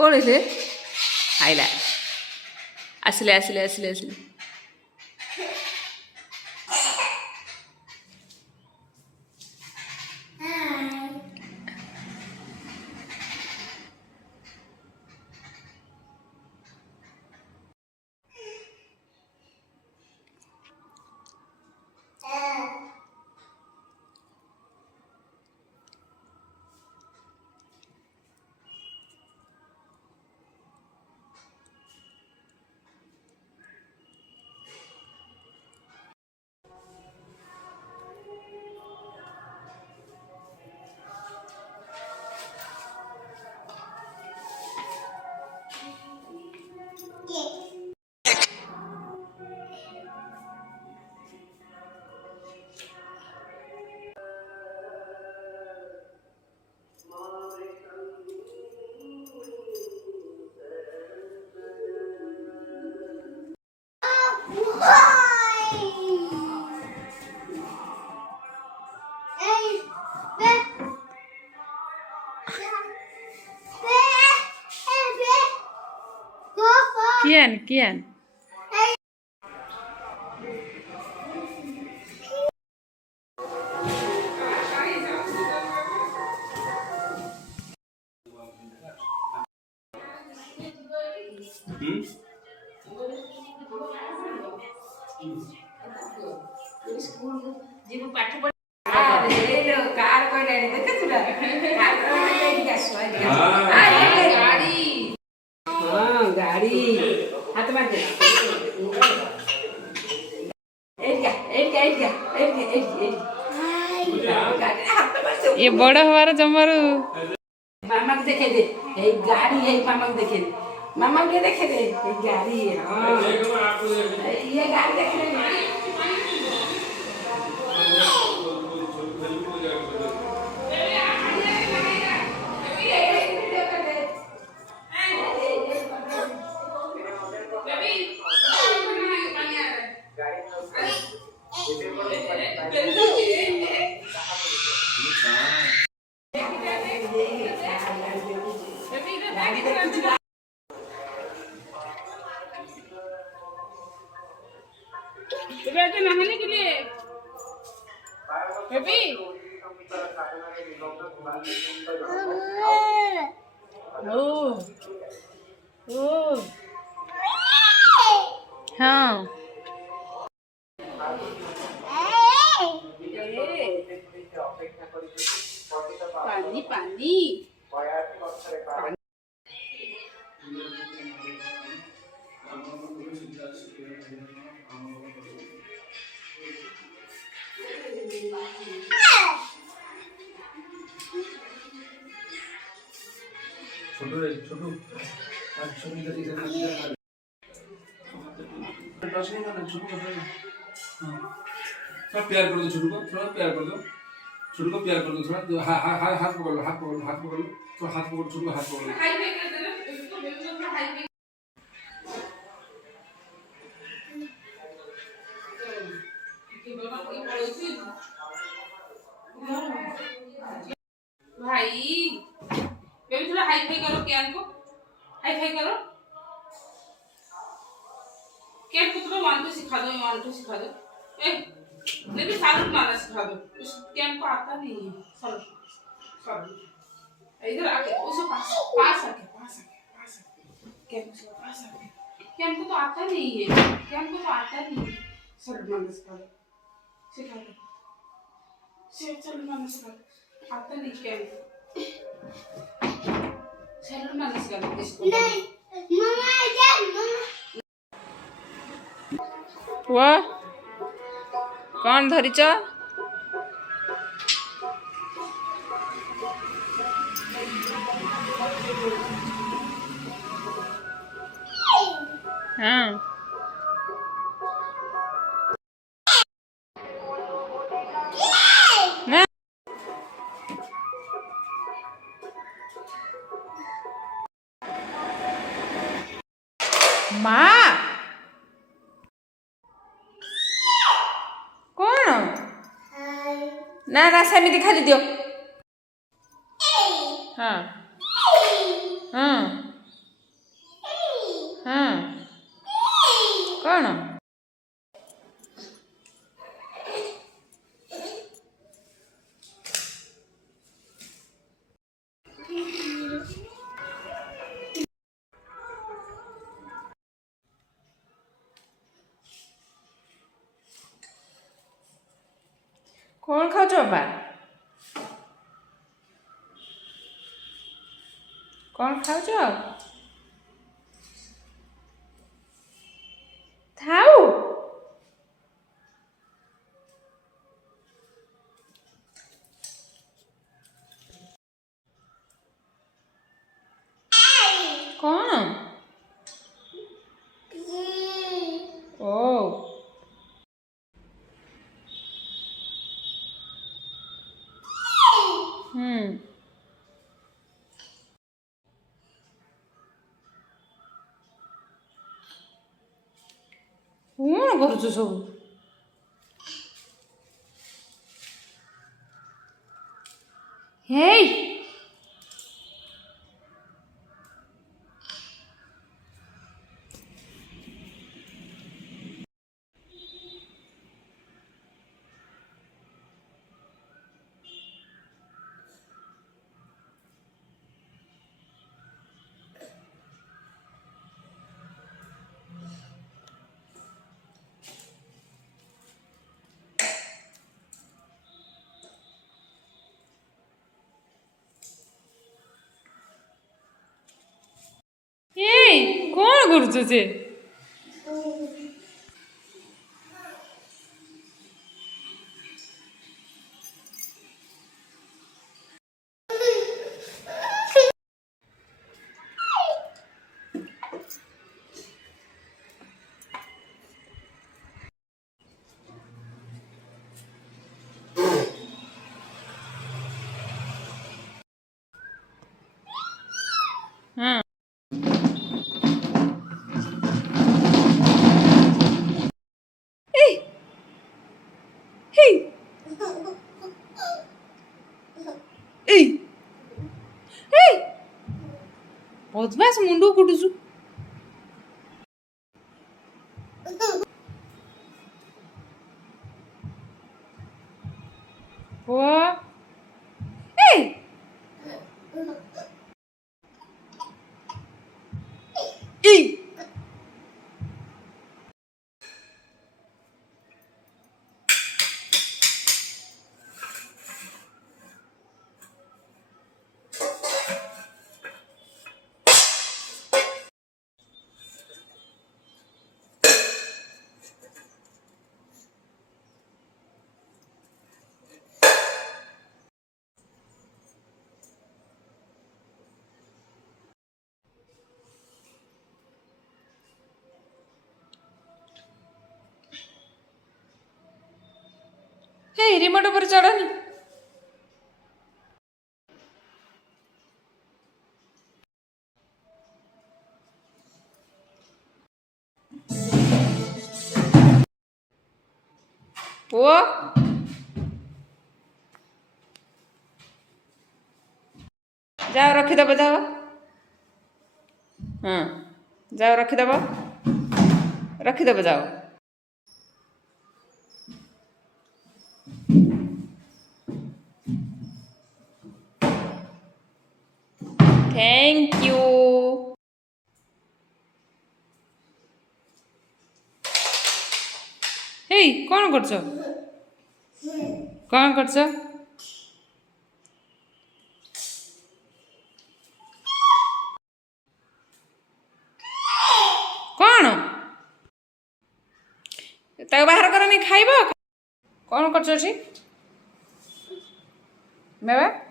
पळले आईला आसले आसले आसले आसले Kiaan ये बड़ा हमारा जमारू मामा को देखे दे ये गाड़ी है मामा को देखे दे मामा को देखे दे ये गाड़ी है हां ये गाड़ी देखे दे बेटे नहाने के लिए बेबी ओ ओ हाँ पानी पानी छोटू छोटू छोटू इधर इधर टच नहीं करना छोटू को थोड़ा प्यार कर दो छोटू को थोड़ा प्यार कर दो छोटू को प्यार कर दो थोड़ा हाथ पकड़ लो हाथ पकड़ लो हाथ पकड़ लो तो हाथ पकड़ छोटू को हाथ पकड़ लो हाई पे कर दे ना इसको बिल्कुल ना हाई पे भाई बेबी थोड़ा हाई फाई करो कियान को हाई फाई करो कियान को थोड़ा 1 2 सिखा दो 1 2 सिखा दो ए लेकिन सालूट मारना सिखा दो उस कियान को आता नहीं है सालूट सालूट इधर आके उसे पास पास आके कियान को पास आके कियान को तो आता नहीं है कियान को तो आता नहीं है सालूट मारना सिखा दो सालूट मारना सिखा दो आता नहीं कियान सालूट मारना सिखा दो इसको नहीं मम्मा जा मम्मा वाह कौन धरिच हाँ माँ कौन ना ना सेमती खाली दियो हाँ हाँ ହଁ କ'ଣ କ'ଣ ଖାଉଛ ବାପା କ'ଣ ଖାଉଛ ଥାଉ କ'ଣ ଓ କ'ଣ କରୁଛ ସବୁ ହେଇ ଏଇ କ'ଣ କରୁଛ ସେ ହଁ ଏଇ ହେଇ ଏଇ ଏଇ ବଦମାସ ମୁଣ୍ଡକୁ କୁଟୁଛୁ ପୁଅ ଏଇ ଏଇ ହେଇ ରିମୋଟ ଉପରେ ଚଢ଼ନି ପୁଅ ଯାଅ ରଖିଦେବ ଯାଅ ହଁ ଯାଅ ରଖିଦେବ ଯାଅ थैंक यू हे कौन करछ कौन करछ कौन ताको बाहर करनी खाइबो कौन करछ छी बाबा